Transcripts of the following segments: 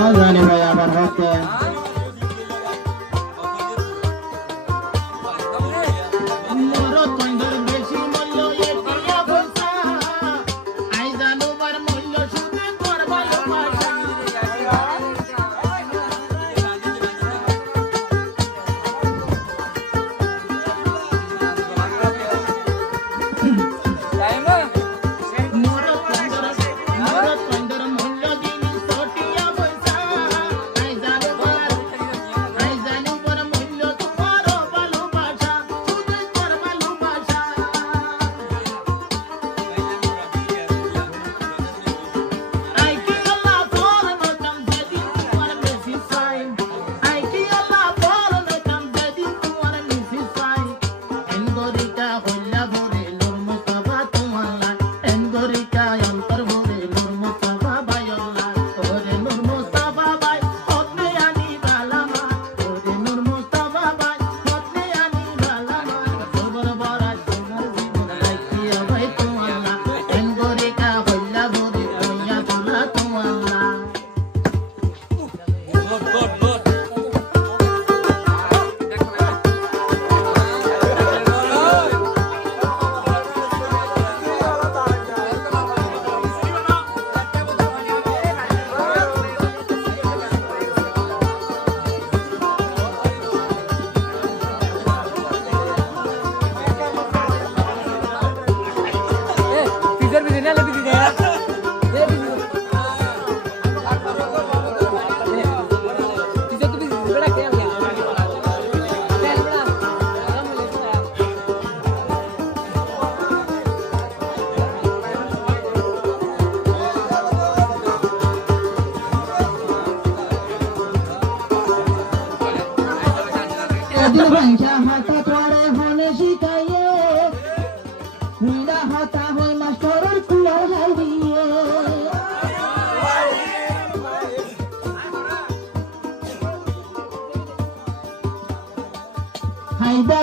জানি ভাই আবার হচ্ছে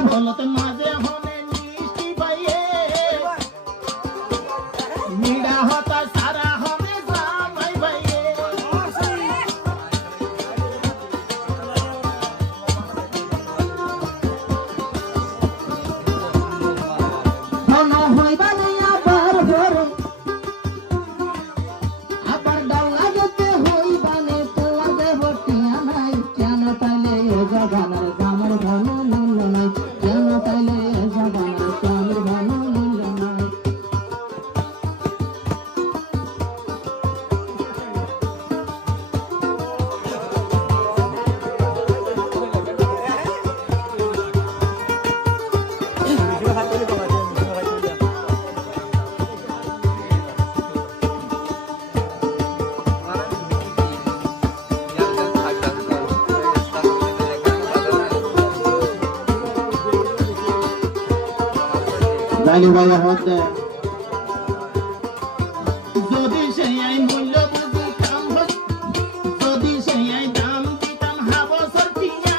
বলতে মাঝে হনে মিষ্টি পাইয়ে মিডা হতা সারা হনে জামাই পাইয়ে মন হইবা আবার ভরে আবার ডাল লাগতে হইবা নে তোর দেহ টিয়া নাই কেন তাইলে এ জগানার গামর ঘন মূল্য নাই কেন তাইলে এ জগানার গামর ঘন মূল্য নাই জানি ভাই হচ্ছে যদি সেই মূল্য বুঝিতাম যদি সেই দাম দিতাম হাবসর টিয়া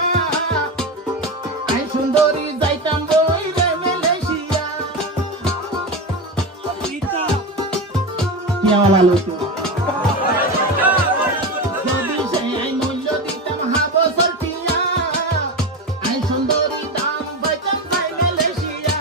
আই সুন্দরী যাইতাম বইরে মালয়েশিয়া কি আমার লোক যদি সেই মূল্য দিতাম হাবসর টিয়া আই সুন্দরী দাম পাইতাম যাই মালয়েশিয়া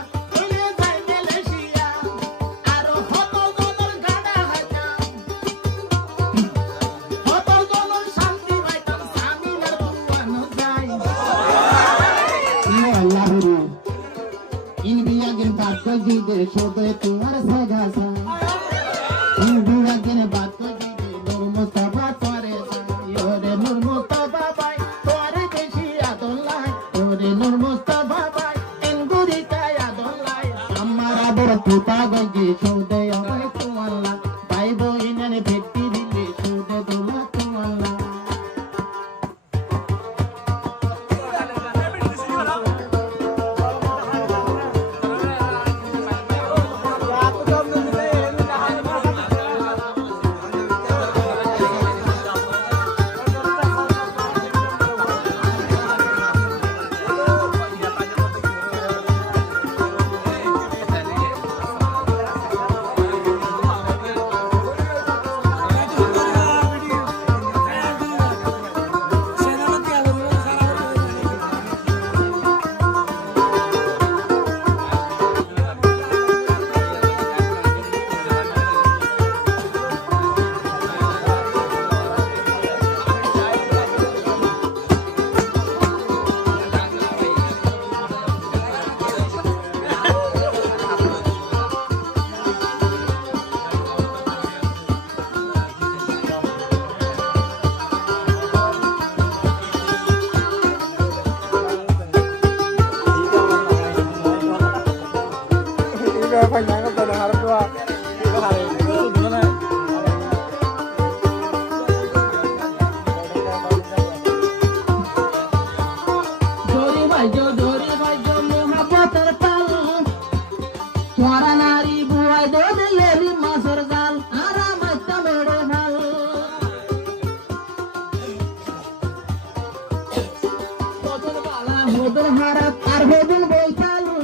যেদিন হারাত আর সেদিন বৈশালু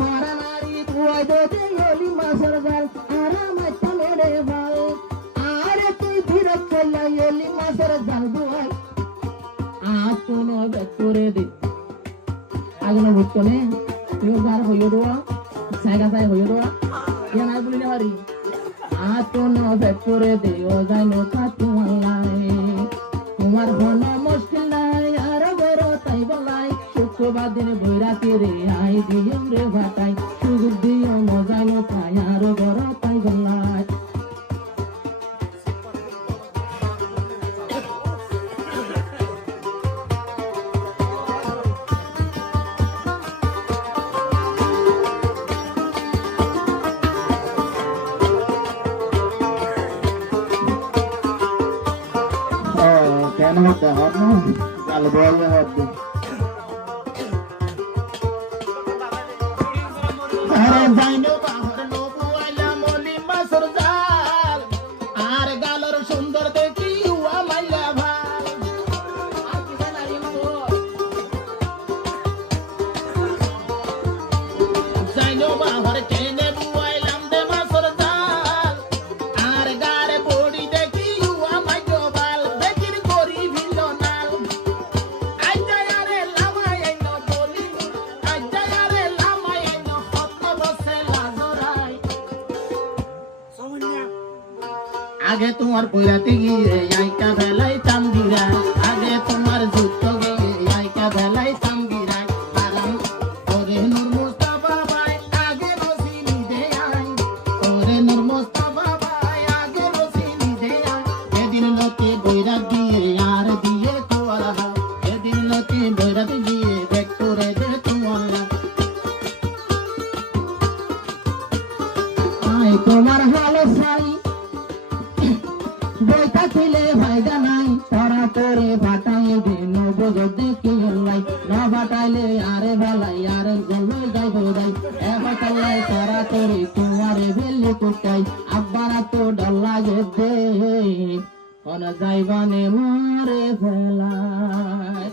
মারা নারী ধুয়াই দোতে এলি মাছের জাল আরাম একটা মেরে ভাল আরে তুই ফিরত চলে এলি মাছের জাল ধুয়াই কোনো ব্যাক করে দে আগুন বুঝতো নে তুই যার হইয়ে দেওয়া সাইকা সাই হইয়ে দেওয়া ইয়া নাই বলি না হারি কোনো ব্যাক করে দে ও যাই নৌকা তোমার ঘন মুশকিল নাই আর বড় তাই বলাই শুক্রবার দিন বৈরাতি রে আই দিও রে ভাটাই সুযোগ দিও মজা নৌকা আর বড় তাই বলাই কেন হতে হবে না জাল বয়ে হবে আরে জাইনো বাহর নবু আইলা মলি মাসর জাল আর গালর সুন্দর দেখি উয়া মাইলা ভাল আর কি জানারি মো জাইনো বাহর কেনে বুয়াইলাম দে মাসর জাল আর গারে বড়ি দেখি উয়া মাইলো ভাল দেখির করি ভিন্ন নাল আইতায়ারে লামাই আইনো বলি আইতায়ারে লামাই আইনো হত বসে লাজরাই আগে তোমার বৈরাতি গিয়ে আইকা বেলাই তামগিরা আগে তোমার যুদ্ধ গিয়ে আইকা বেলাই তামগিরা আরাম ওরে নূর মুস্তাফা ভাই আগে রসিনি দে আই ওরে নূর মুস্তাফা ভাই আগে রসিনি দে আই এদিন লোকে বৈরাত দিয়ে আর দিয়ে তোমার হাল এদিন লোকে বৈরাত দিয়ে ব্যাক করে দে তোমার আই তোমার হাল সাই বইটা ছিলে ভাইগা নাই তারা করে বাটাই দিন বোঝো দেখি লাই না বাটাইলে আরে বেলাই আরে জলই যাই বোধাই এ বাটাইলে তারা করে তোমারে বেলি কুটাই আব্বারা তো ডর লাগে দে অন যাইবানে মরে ফেলায়